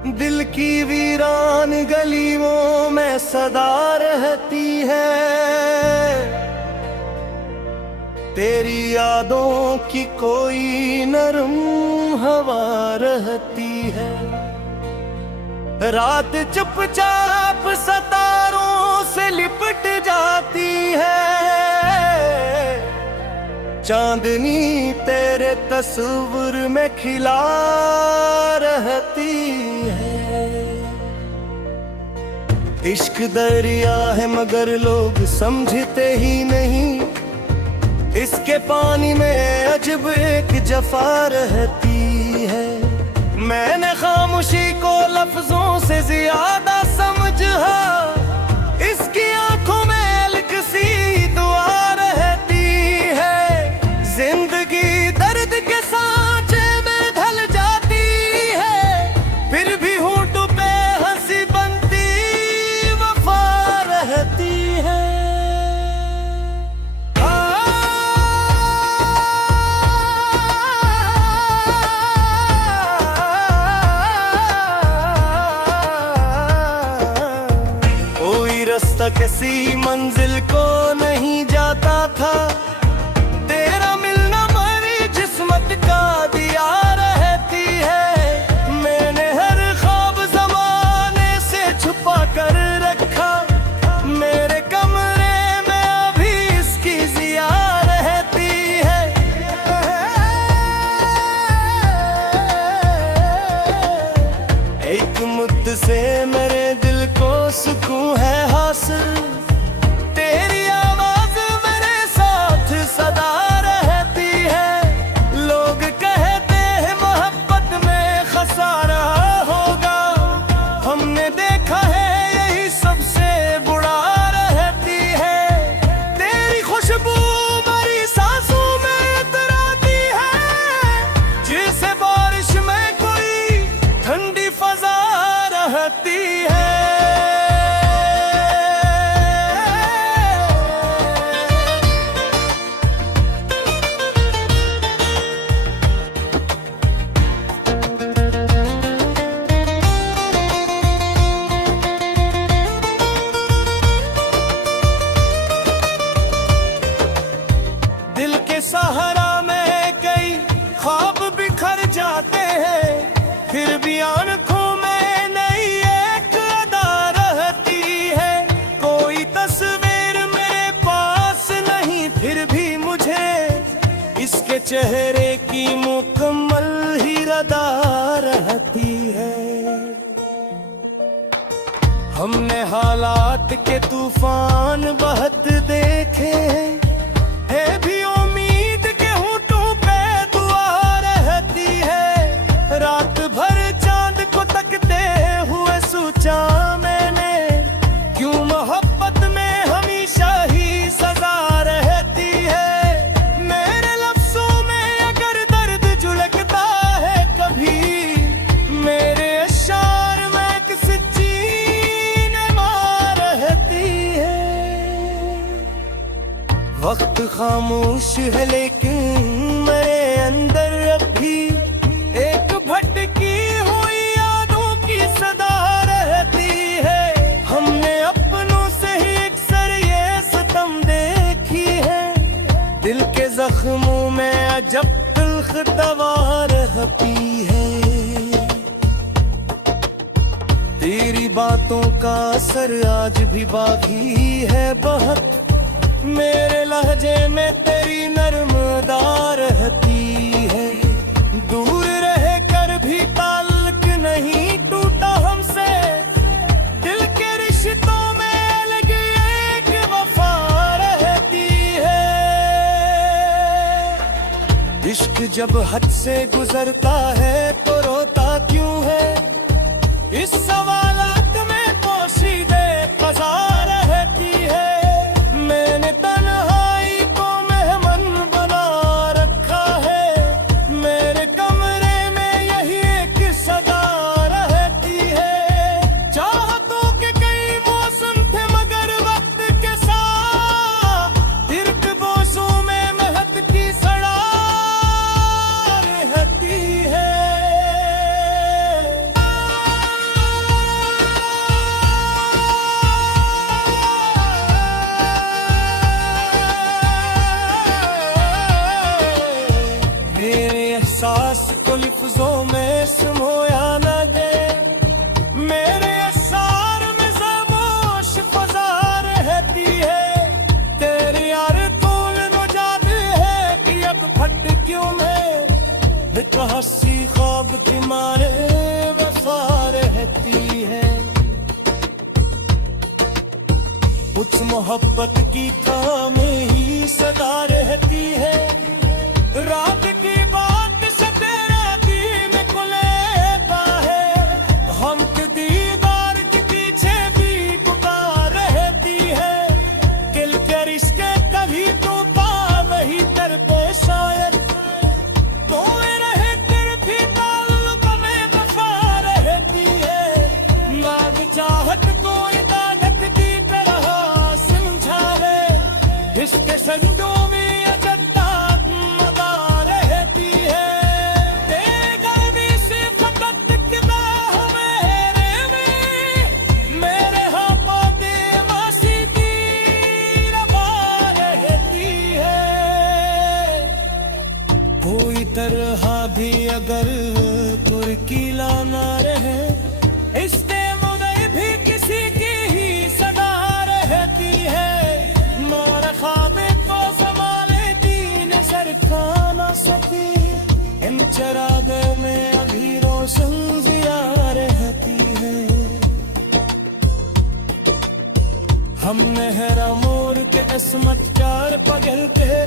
दिल की वीरान गलियों में सदा रहती है, तेरी यादों की कोई नरम हवा रहती है। रात चुपचाप सितारों से लिपट जाती है, चांदनी तेरे तस्वीर में खिला रहती है। इश्क दरिया है मगर लोग समझते ही नहीं, इसके पानी में अजब एक जफा रहती है। मैंने खामोशी को लफ्जों से ज्यादा समझा, इसकी आंखों में अलग सी दुआ रहती है। जिंदगी दर्द के सांचे में ढल जाती है, फिर भी होंठों पे हंसी बनती वफा रहती है। रास्ता किसी मंजिल को नहीं जाता था, तेरा मिलना मेरी जिस्मत का दिया रहती है। मैंने हर ख्वाब ज़माने से छुपा कर रखा, मेरे कमरे में अभी इसकी जिया रहती है। एक मुद्द से मेरे दिल को सुकून है हासिल, तेरी आवाज मेरे साथ सदा रहती है। लोग कहते हैं मोहब्बत में खसारा होगा, हमने देखा है यही सबसे बुरा रहती है। तेरी खुशबू मेरी सांसों में इतराती है, जैसे बारिश में कोई ठंडी फजा रहती है। दिल के सहारा में कई ख्वाब बिखर जाते हैं, फिर भी आंखों में नई एक अदा रहती है। कोई तस्वीर मेरे पास नहीं, फिर भी मुझे इसके चेहरे की मुकम्मल ही रदा रहती है। हमने हालात के तूफान बहत देखे, है भी उम्मीद के होठों पे दुआ रहती है। रात भर चांद को तकते हुए सोचा मैंने, क्यों मोहब्बत में हमेशा ही सजा रहती है। मेरे लफ्जों में अगर दर्द झुलकता है कभी, मेरे अशार में किसी चीन मार रहती है। वक्त खामोश है लेकिन मेरे अंदर अब भी एक भटकी हुई यादों की सदा रहती है। हमने अपनों से ही अक्सर ये सितम देखी है, दिल के जख्मों में अजब तल्ख दवा रहती है। तेरी बातों का असर आज भी बाकी है बहुत, मेरे लहजे में तेरी नर्मदा रहती है। दूर रह कर भी ताल्लुक नहीं टूटा हमसे, दिल के रिश्तों में अलग एक वफा रहती है। इश्क जब हद से गुजरता है तो रोता क्यों है, इस सवालात में पोशीदे क़ज़ा रहती है। मैंने तन्हाई को मेहमान बना रखा है, मेरे कमरे में यही एक सदा रहती है। चाहतों के कई मौसम थे मगर वक्त के साथ तिरक बोझों में महक की सड़ा रहती है। मोहब्बत की थाम ही सदा रहती है। रात की बात से तेरा दीन खुलेता है, हम के दीदार के पीछे भी पुकार रहती है। किल के रिश्ते कभी टूटा वही तर पे शायद, तो रहे तेरे भी ताल्लुक में वफा रहती है। नाग चाहत को इबादत की तरह समझा है, इसके संगों में अजद्दा मदा रहती है। बेगमी से फकत के बाह मेरे हाँ पौधे मासी की रवा रहती है। कोई तरह भी अगर तुर्कीला ना रहे, इससे मुझे भी किसी की ही सदा रहती है। मोर ख्वाबे को संभाले दीन सर खाना सकी, इन चरागों में अभी रोशन जिया रहती है। हमने है मोर के असमत चार पगल के